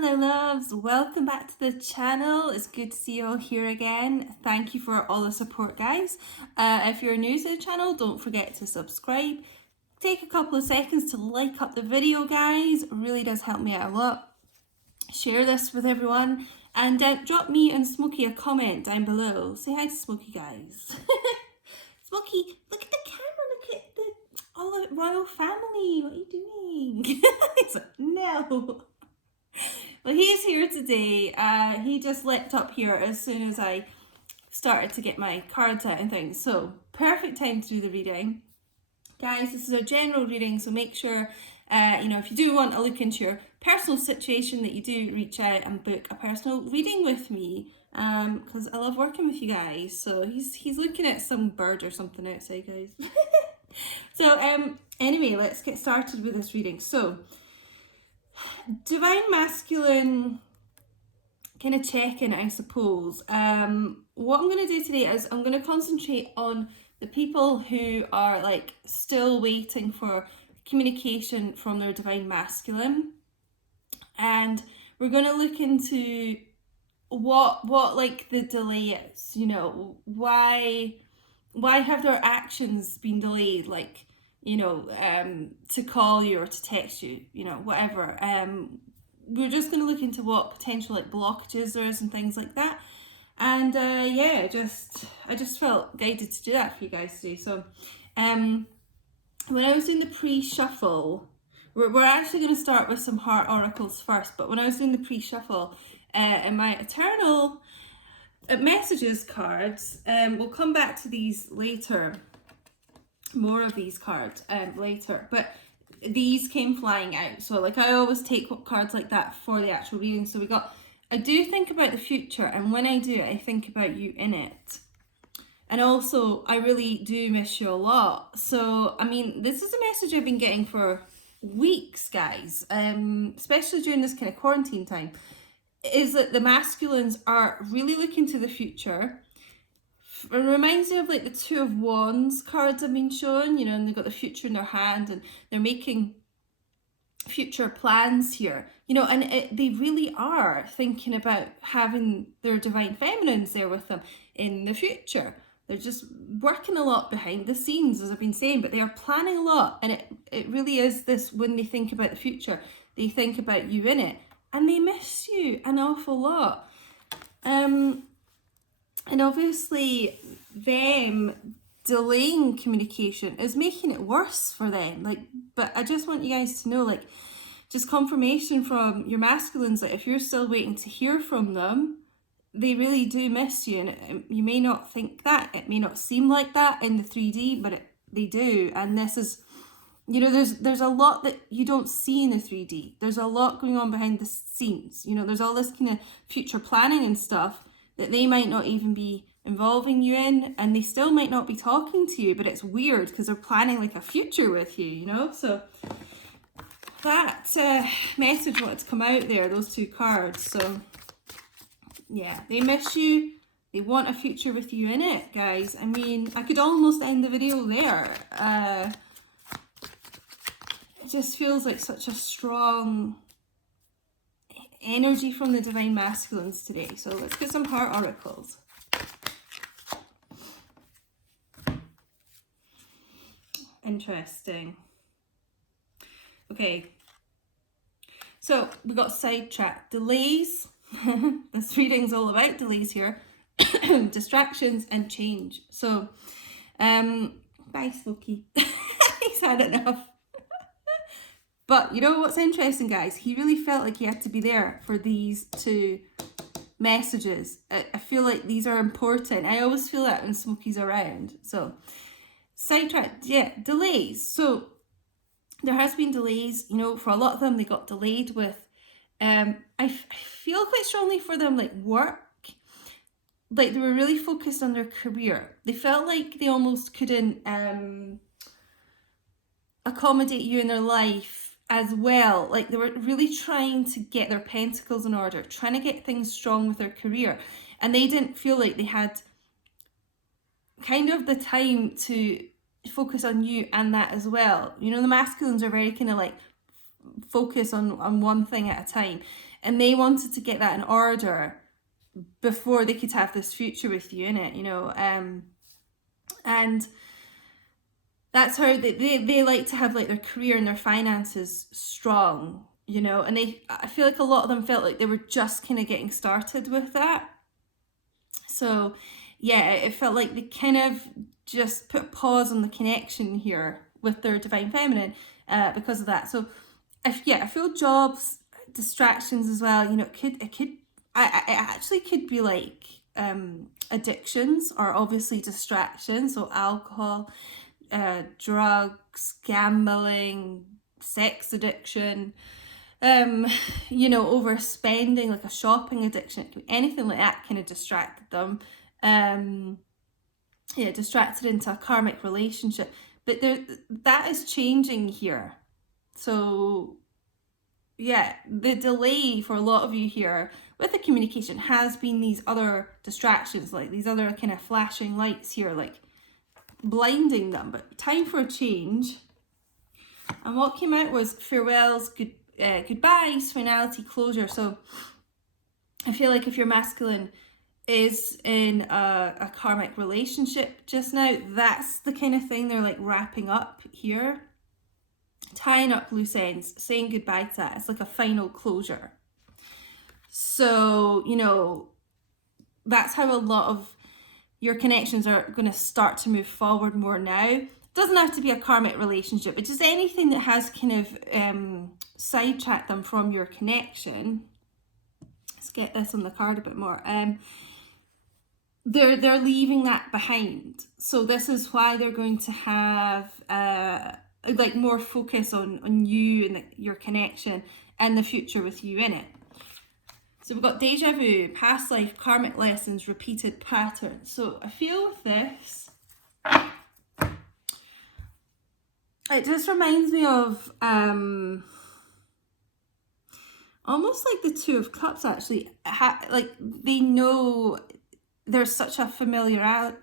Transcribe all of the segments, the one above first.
Hello loves, welcome back to the channel. It's good to see you all here again. Thank you for all the support, guys. If you're new to the channel, don't forget to subscribe. Take a couple of seconds to like up the video, guys. It really does help me out a lot. Share this with everyone and drop me and Smokey a comment down below. Say hi to Smokey, guys. Smokey, look at the camera, look at all the royal family. What are you doing? He's like, no. Well, he's here today. He just leapt up here as soon as I started to get my cards out and things. So, perfect time to do the reading. Guys, this is a general reading, so make sure, if you do want to look into your personal situation, that you do reach out and book a personal reading with me, because I love working with you guys. So, he's looking at some bird or something outside, guys. So, anyway, let's get started with this reading. So, Divine Masculine kind of check-in, I suppose. What I'm going to do today is I'm going to concentrate on the people who are like still waiting for communication from their Divine Masculine, and we're going to look into what like the delay is. Why have their actions been delayed, like to call you or to text you, whatever. We're just going to look into what potential like blockages there is and things like that. And I just felt guided to do that for you guys today. So when I was doing the pre-shuffle, we're actually going to start with some heart oracles first, but when I was doing the pre-shuffle in my eternal messages cards, we'll come back to these later, more of these cards later, but these came flying out. So like I always take cards like that for the actual reading. So I do think about the future, and when I do, I think about you in it. And also, I really do miss you a lot. So, I mean, this is a message I've been getting for weeks, guys, especially during this kind of quarantine time, is that the masculines are really looking to the future. It reminds me of like the Two of Wands cards I've been showing, and they've got the future in their hand and they're making future plans here, and they really are thinking about having their divine feminines there with them in the future. They're just working a lot behind the scenes, as I've been saying, but they are planning a lot, and it really is this, when they think about the future, they think about you in it, and they miss you an awful lot. And obviously, them delaying communication is making it worse for them. But I just want you guys to know, just confirmation from your masculines that if you're still waiting to hear from them, they really do miss you. And you may not think that, it may not seem like that in the 3D, but they do. And this is, there's a lot that you don't see in the 3D. There's a lot going on behind the scenes. There's all this kind of future planning and stuff that they might not even be involving you in, and they still might not be talking to you, but it's weird because they're planning like a future with you, So that message wanted to come out there, those two cards. So yeah, they miss you. They want a future with you in it, guys. I mean, I could almost end the video there. It just feels like such a strong energy from the Divine Masculines today. So let's get some heart oracles. Interesting. Okay. So we got sidetracked. Delays. This reading's all about delays here. Distractions and change. So, bye, Smokey. He's had enough. But you know what's interesting, guys? He really felt like he had to be there for these two messages. I feel like these are important. I always feel that when Smokey's around. So, sidetracked, yeah, delays. So, there has been delays, for a lot of them, they got delayed with, I feel quite strongly for them, like work. Like they were really focused on their career. They felt like they almost couldn't accommodate you in their life as well. Like they were really trying to get their pentacles in order, trying to get things strong with their career, and they didn't feel like they had kind of the time to focus on you and that as well. The masculines are very kind of like focus on one thing at a time, and they wanted to get that in order before they could have this future with you in it, you know. And that's how they like to have like their career and their finances strong, you know. And I feel like a lot of them felt like they were just kind of getting started with that. So yeah, it felt like they kind of just put a pause on the connection here with their divine feminine because of that. So I feel jobs, distractions as well, you know, it actually could be like addictions are obviously distractions. So alcohol, drugs, gambling, sex addiction, you know, overspending, like a shopping addiction, anything like that kind of distracted them. Distracted into a karmic relationship, but that is changing here. So yeah, the delay for a lot of you here with the communication has been these other distractions, like these other kind of flashing lights here, like blinding them. But time for a change. And what came out was farewells, goodbyes, finality, closure. So I feel like if your masculine is in a karmic relationship just now, that's the kind of thing they're like wrapping up here, tying up loose ends, saying goodbye to that. It's like a final closure. So, you know, that's how a lot of your connections are going to start to move forward more now. It doesn't have to be a karmic relationship, but just anything that has kind of sidetracked them from your connection. Let's get this on the card a bit more. They're leaving that behind. So this is why they're going to have like more focus on you and your connection and the future with you in it. So we've got deja vu, past life, karmic lessons, repeated patterns. So I feel with this, it just reminds me of almost like the Two of Cups actually. Like they know there's such a familiarity,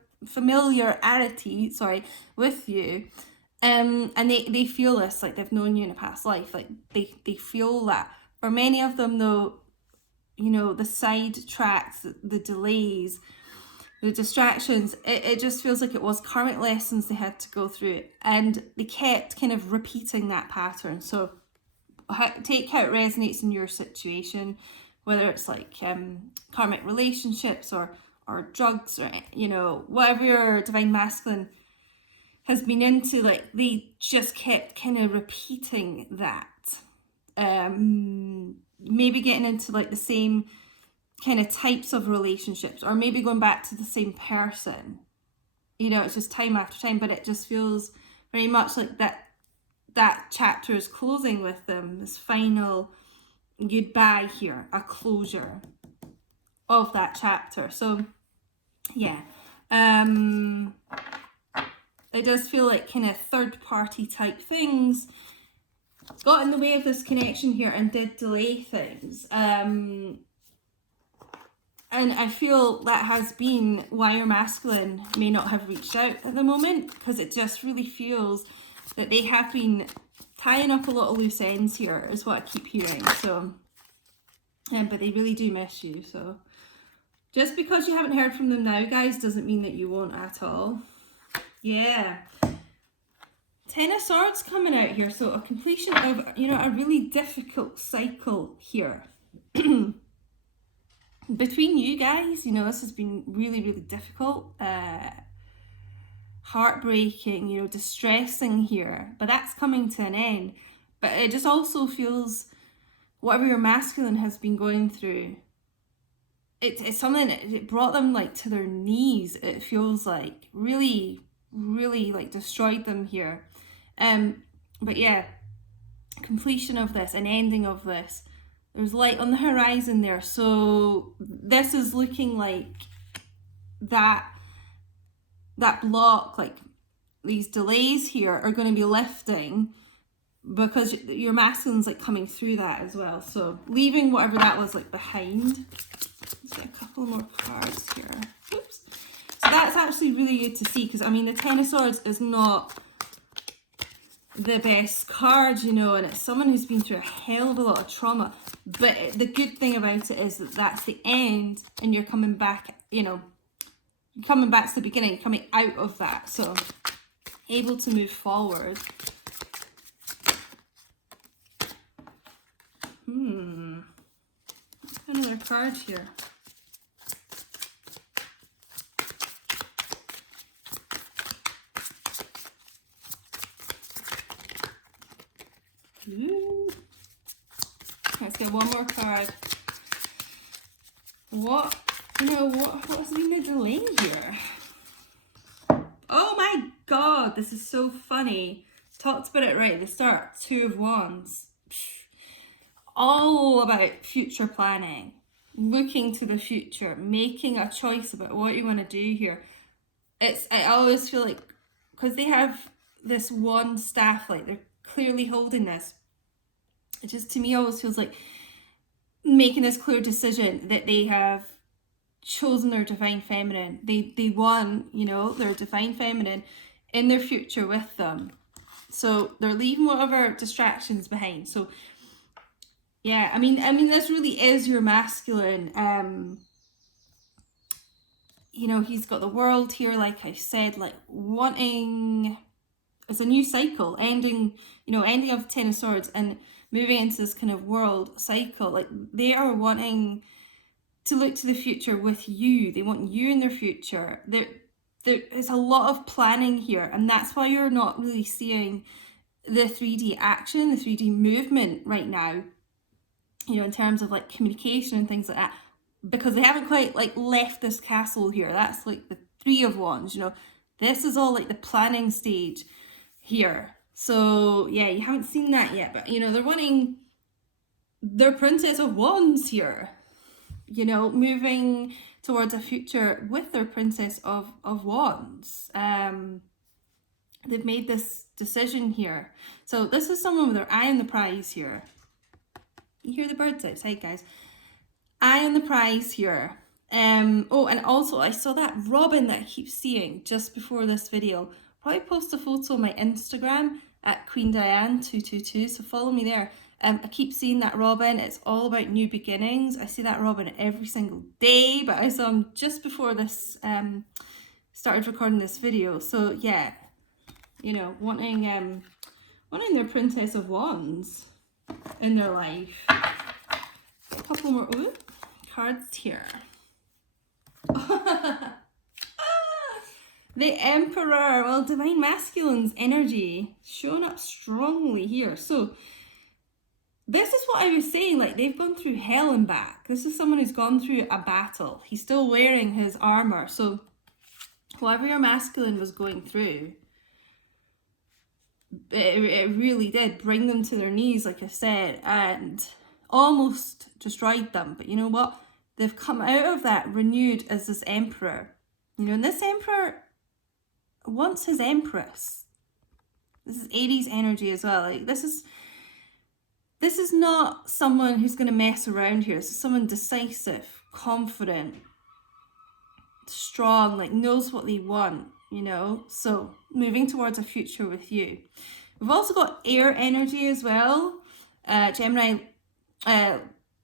with you. And they feel this, like they've known you in a past life. Like they feel that. For many of them though, you know, the side tracks, the delays, the distractions, it just feels like it was karmic lessons they had to go through, and they kept kind of repeating that pattern. So take how it resonates in your situation, whether it's like karmic relationships or drugs, or, you know, whatever your divine masculine has been into, like they just kept kind of repeating that. Maybe getting into like the same kind of types of relationships, or maybe going back to the same person. You know, it's just time after time, but it just feels very much like that chapter is closing with them, this final goodbye here, a closure of that chapter. So yeah, it does feel like kind of third party type things got in the way of this connection here and did delay things. And I feel that has been why your masculine may not have reached out at the moment, because it just really feels that they have been tying up a lot of loose ends here, is what I keep hearing. So, but they really do miss you. So just because you haven't heard from them now, guys, doesn't mean that you won't at all. Yeah. Ten of Swords coming out here. So a completion of, you know, a really difficult cycle here. Between you guys, you know, this has been really, really difficult. Heartbreaking, you know, distressing here. But that's coming to an end. But it just also feels, whatever your masculine has been going through, it's something that it brought them like to their knees. It feels like really, really like destroyed them here. But yeah, completion of this, an ending of this. There's light on the horizon there. So this is looking like that block, like these delays here are going to be lifting, because your masculine's like coming through that as well. So leaving whatever that was like behind. Let's get a couple more cards here. Oops. So that's actually really good to see, because I mean the Ten of Swords is not the best card, you know, and it's someone who's been through a hell of a lot of trauma. But the good thing about it is that that's the end, and you're coming back, you know, coming back to the beginning, coming out of that. So able to move forward. Another card here. Ooh. Let's get one more card. What, you know, what's been the delay here? Oh my god, this is so funny. Talked about it right at the start. Two of Wands. All about future planning. Looking to the future. Making a choice about what you want to do here. I always feel like, because they have this one staff, like they're clearly holding this. It just, to me, always feels like making this clear decision that they have chosen their divine feminine. They want, you know, their divine feminine in their future with them. So they're leaving whatever distractions behind. So yeah, I mean this really is your masculine. You know, he's got the world here, like I said, like wanting, it's a new cycle, ending, you know, ending of the Ten of Swords and moving into this kind of world cycle. Like they are wanting to look to the future with you. They want you in their future. There is a lot of planning here, and that's why you're not really seeing the 3D action, the 3D movement right now, you know, in terms of like communication and things like that, because they haven't quite like left this castle here. That's like the Three of Wands, you know. This is all like the planning stage here. So yeah, you haven't seen that yet, but you know, they're wanting their Princess of Wands here, you know, moving towards a future with their Princess of Wands. They've made this decision here. So this is someone with their eye on the prize here. You hear the birds outside, guys. Eye on the prize here. Oh, and also I saw that robin that I keep seeing just before this video. Probably post a photo on my Instagram at QueenDiane222, so follow me there. I keep seeing that robin. It's all about new beginnings. I see that robin every single day, but I saw him just before this started recording this video. So yeah, you know, wanting their Princess of Wands in their life. A couple more cards here. The Emperor, well, divine masculine's energy showing up strongly here. So this is what I was saying, like they've gone through hell and back. This is someone who's gone through a battle. He's still wearing his armor. So whatever your masculine was going through, it really did bring them to their knees, like I said, and almost destroyed them. But you know what? They've come out of that renewed as this emperor. You know, and this emperor wants his empress. This is Aries energy as well. Like this is not someone who's going to mess around here. This is someone decisive, confident, strong, like knows what they want, you know. So moving towards a future with you. We've also got air energy as well. Gemini,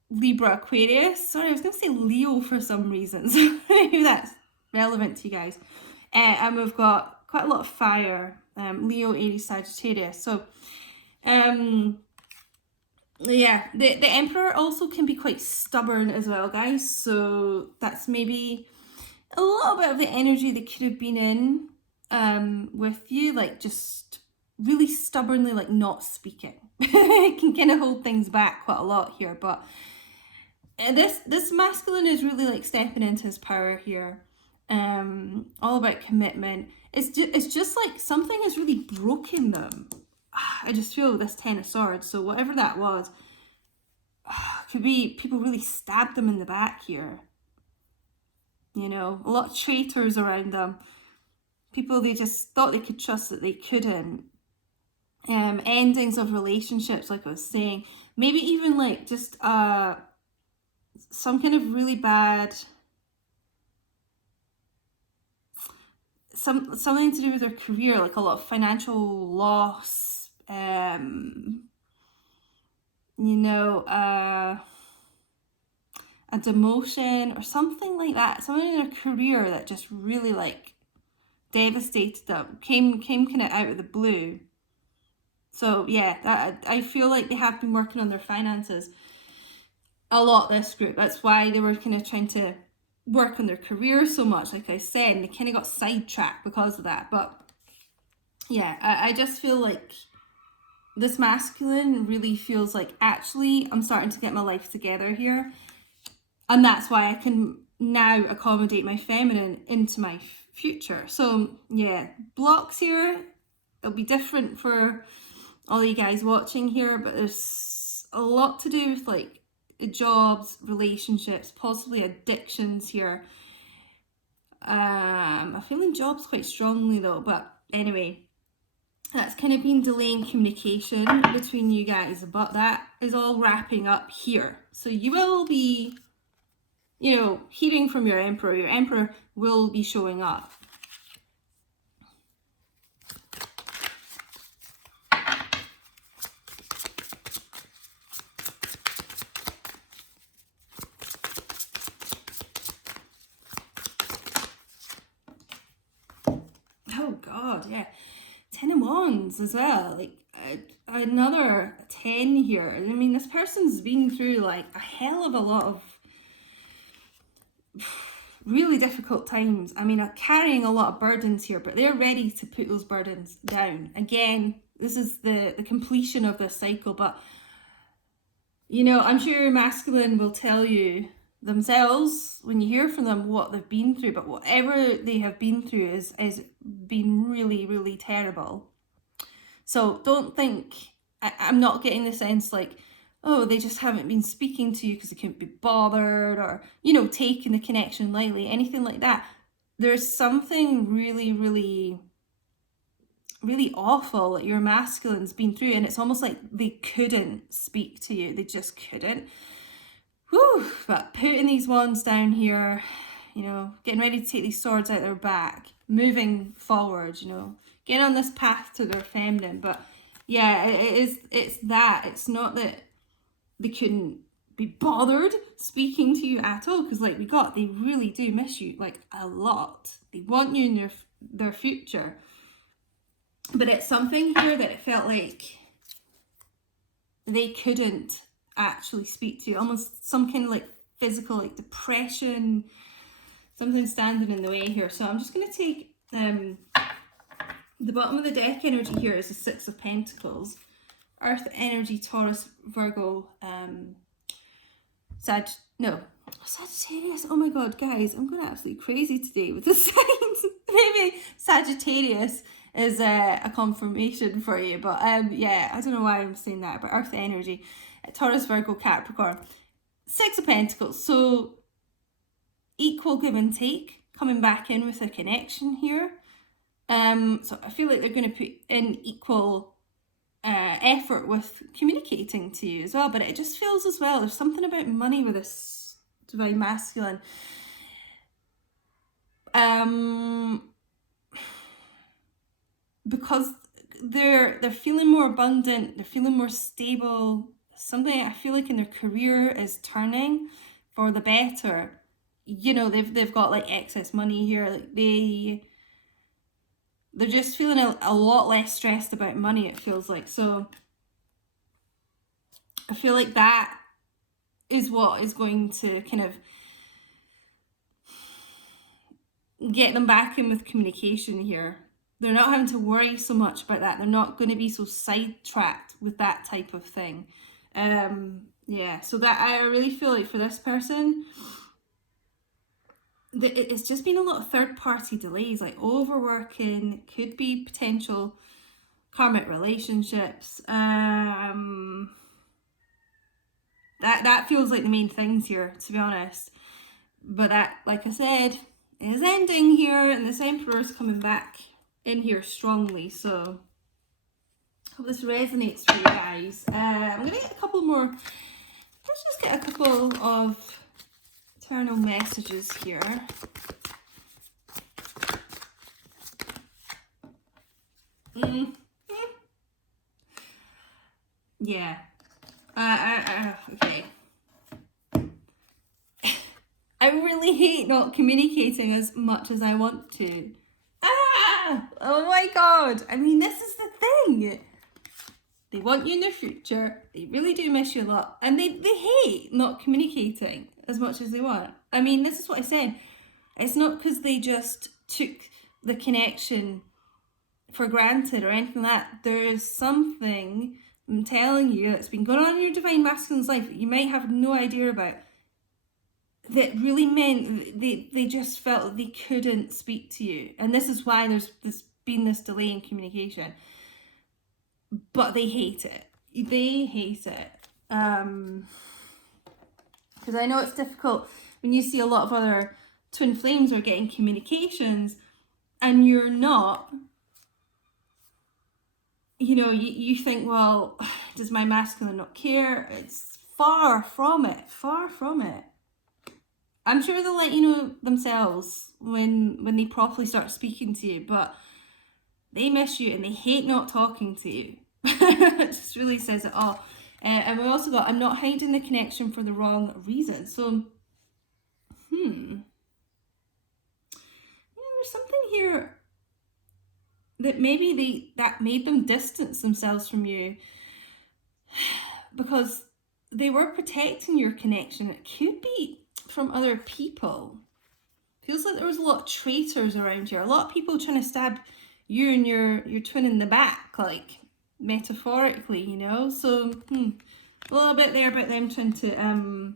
Libra, Aquarius. Sorry, I was going to say Leo for some reason. So maybe that's relevant to you guys. And we've got quite a lot of fire. Leo, Aries, Sagittarius. So yeah, the Emperor also can be quite stubborn as well, guys. So that's maybe a little bit of the energy that could have been in with you, like just really stubbornly like not speaking. It can kind of hold things back quite a lot here, but this masculine is really like stepping into his power here. All about commitment. It's just like something has really broken them. I just feel this Ten of Swords. So whatever that was, could be people really stabbed them in the back here. You know, a lot of traitors around them. People they just thought they could trust that they couldn't. Endings of relationships, like I was saying. Maybe even like just some kind of really bad, something to do with their career, like a lot of financial loss, you know, a demotion or something like that. Someone in their career that just really like devastated them, came kind of out of the blue. So yeah, that, I feel like they have been working on their finances a lot, this group. That's why they were kind of trying to work on their career so much, like I said, and they kind of got sidetracked because of that. But yeah, I just feel like this masculine really feels like, actually, I'm starting to get my life together here. And that's why I can now accommodate my feminine into my future. So yeah, blocks here, it'll be different for all you guys watching here, but there's a lot to do with like jobs, relationships, possibly addictions here. I'm feeling jobs quite strongly though, but anyway, that's kind of been delaying communication between you guys, but that is all wrapping up here. So you will be, you know, hearing from your emperor. Your emperor will be showing up. Oh God, yeah. 10 of Wands as well, like another 10 here. I mean, this person's been through like a hell of a lot of really difficult times. I mean, carrying a lot of burdens here, but they're ready to put those burdens down. Again, this is the completion of this cycle, but you know, I'm sure your masculine will tell you themselves when you hear from them what they've been through, but whatever they have been through is been really, really terrible. So don't think, I'm not getting the sense like, oh, they just haven't been speaking to you because they couldn't be bothered, or, you know, taking the connection lightly, anything like that. There's something really, really, really awful that your masculine's been through, and it's almost like they couldn't speak to you. They just couldn't. Whew, but putting these wands down here, you know, getting ready to take these swords out their back, moving forward, you know, getting on this path to their feminine. But yeah, it's that. It's not that they couldn't be bothered speaking to you at all, because like they really do miss you like a lot. They want you in their future. But it's something here that it felt like they couldn't actually speak to you. Almost some kind of like physical, like depression, something standing in the way here. So I'm just going to take the bottom of the deck energy here is the Six of Pentacles. Earth energy, Taurus, Virgo, Sagittarius. Oh my God, guys, I'm going absolutely crazy today with the signs. Maybe Sagittarius is a confirmation for you, but yeah, I don't know why I'm saying that, but Earth energy, Taurus, Virgo, Capricorn, Six of Pentacles. So equal give and take, coming back in with a connection here. So I feel like they're going to put in equal effort with communicating to you as well, but it just feels as well, there's something about money with this divine masculine. Because they're feeling more abundant, they're feeling more stable. Something I feel like in their career is turning for the better. You know, they've got like excess money here, like they're just feeling a lot less stressed about money, it feels like. So I feel like that is what is going to kind of get them back in with communication here. They're not having to worry so much about that. They're not going to be so sidetracked with that type of thing. Yeah, so that I really feel like for this person, it's just been a lot of third-party delays, like overworking, could be potential karmic relationships. That feels like the main things here, to be honest. But that, like I said, is ending here, and this Emperor is coming back in here strongly. So hope this resonates for you guys. I'm gonna get a couple more. Let's just get a couple of eternal messages here. Yeah. Okay. I really hate not communicating as much as I want to. Oh my god. I mean, this is the thing. They want you in their future. They really do miss you a lot. And they hate not communicating as much as they want. I mean, this is what I said. It's not because they just took the connection for granted or anything like that. There's something, I'm telling you, that's been going on in your divine masculine's life that you might have no idea about, that really meant they just felt that they couldn't speak to you. And this is why there's been this delay in communication. But they hate it. They hate it. Because I know it's difficult when you see a lot of other twin flames are getting communications and you're not. You know, you think, well, does my masculine not care? It's far from it. Far from it. I'm sure they'll let you know themselves when they properly start speaking to you, but they miss you and they hate not talking to you. It just really says it all. And we also got, I'm not hiding the connection for the wrong reason. So, there's something here that maybe that made them distance themselves from you because they were protecting your connection. It could be from other people. Feels like there was a lot of traitors around here. A lot of people trying to stab you and your twin in the back, like metaphorically, you know. So a little bit there about them trying to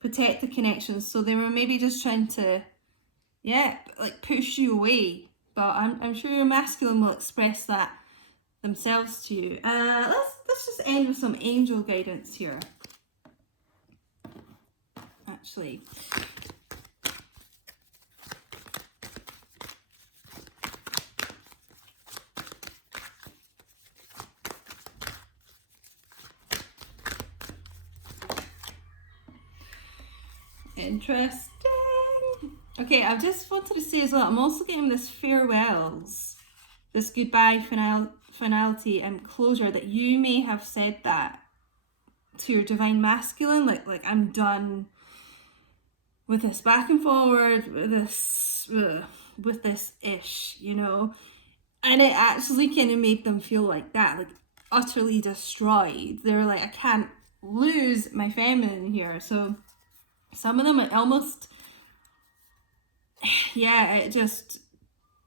protect the connections. So they were maybe just trying to, like push you away. But I'm sure your masculine will express that themselves to you. Let's just end with some angel guidance here. Actually. Interesting. Okay, I just wanted to say as well, I'm also getting this farewells, this goodbye finality and closure, that you may have said that to your divine masculine, like I'm done with this back and forward, with this ish, you know. And it actually kind of made them feel like that, like utterly destroyed. They were like, I can't lose my feminine here. So some of them, it almost, it just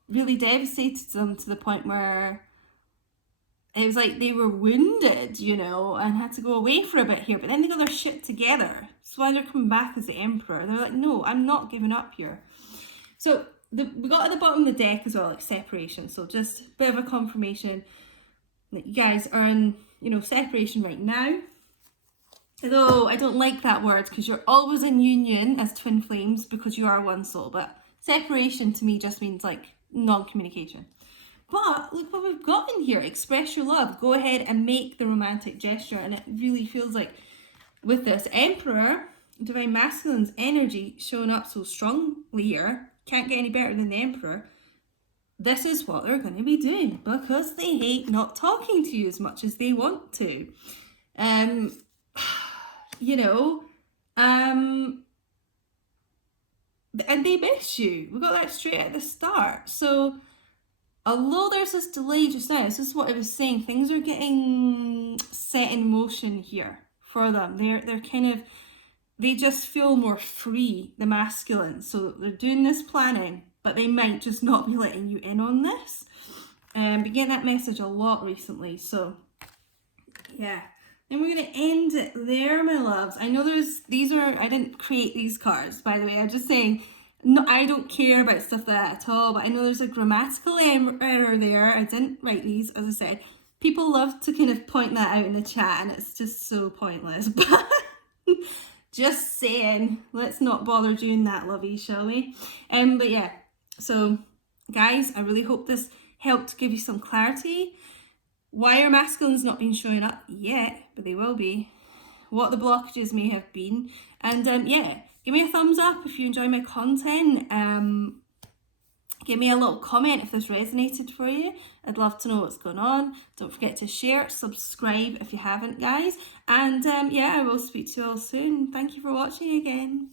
really devastated them to the point where it was like they were wounded, you know, and had to go away for a bit here. But then they got their shit together. So when they're coming back as the emperor, they're like, no, I'm not giving up here. So we got at the bottom of the deck as well, like separation. So just a bit of a confirmation that you guys are in, you know, separation right now. Although I don't like that word because you're always in union as twin flames because you are one soul. But separation to me just means like non-communication. But look what we've got in here. Express your love. Go ahead and make the romantic gesture. And it really feels like with this Emperor, Divine Masculine's energy showing up so strongly here, can't get any better than the Emperor. This is what they're going to be doing because they hate not talking to you as much as they want to. You know, and they miss you. We got that straight at the start. So although there's this delay just now, this is what I was saying, things are getting set in motion here for them. They're kind of, they just feel more free, the masculine. So they're doing this planning, but they might just not be letting you in on this. Been getting that message a lot recently. So yeah. And we're going to end it there, my loves. I know I didn't create these cards, by the way. I'm just saying, no, I don't care about stuff like that at all, but I know there's a grammatical error there. I didn't write these, as I said. People love to kind of point that out in the chat, and it's just so pointless. But just saying, let's not bother doing that, lovey, shall we? But yeah, so guys, I really hope this helped give you some clarity. Why your masculine's not been showing up yet, but they will be. What the blockages may have been. And yeah, give me a thumbs up if you enjoy my content. Give me a little comment if this resonated for you. I'd love to know what's going on. Don't forget to share, subscribe if you haven't, guys. And yeah, I will speak to you all soon. Thank you for watching again.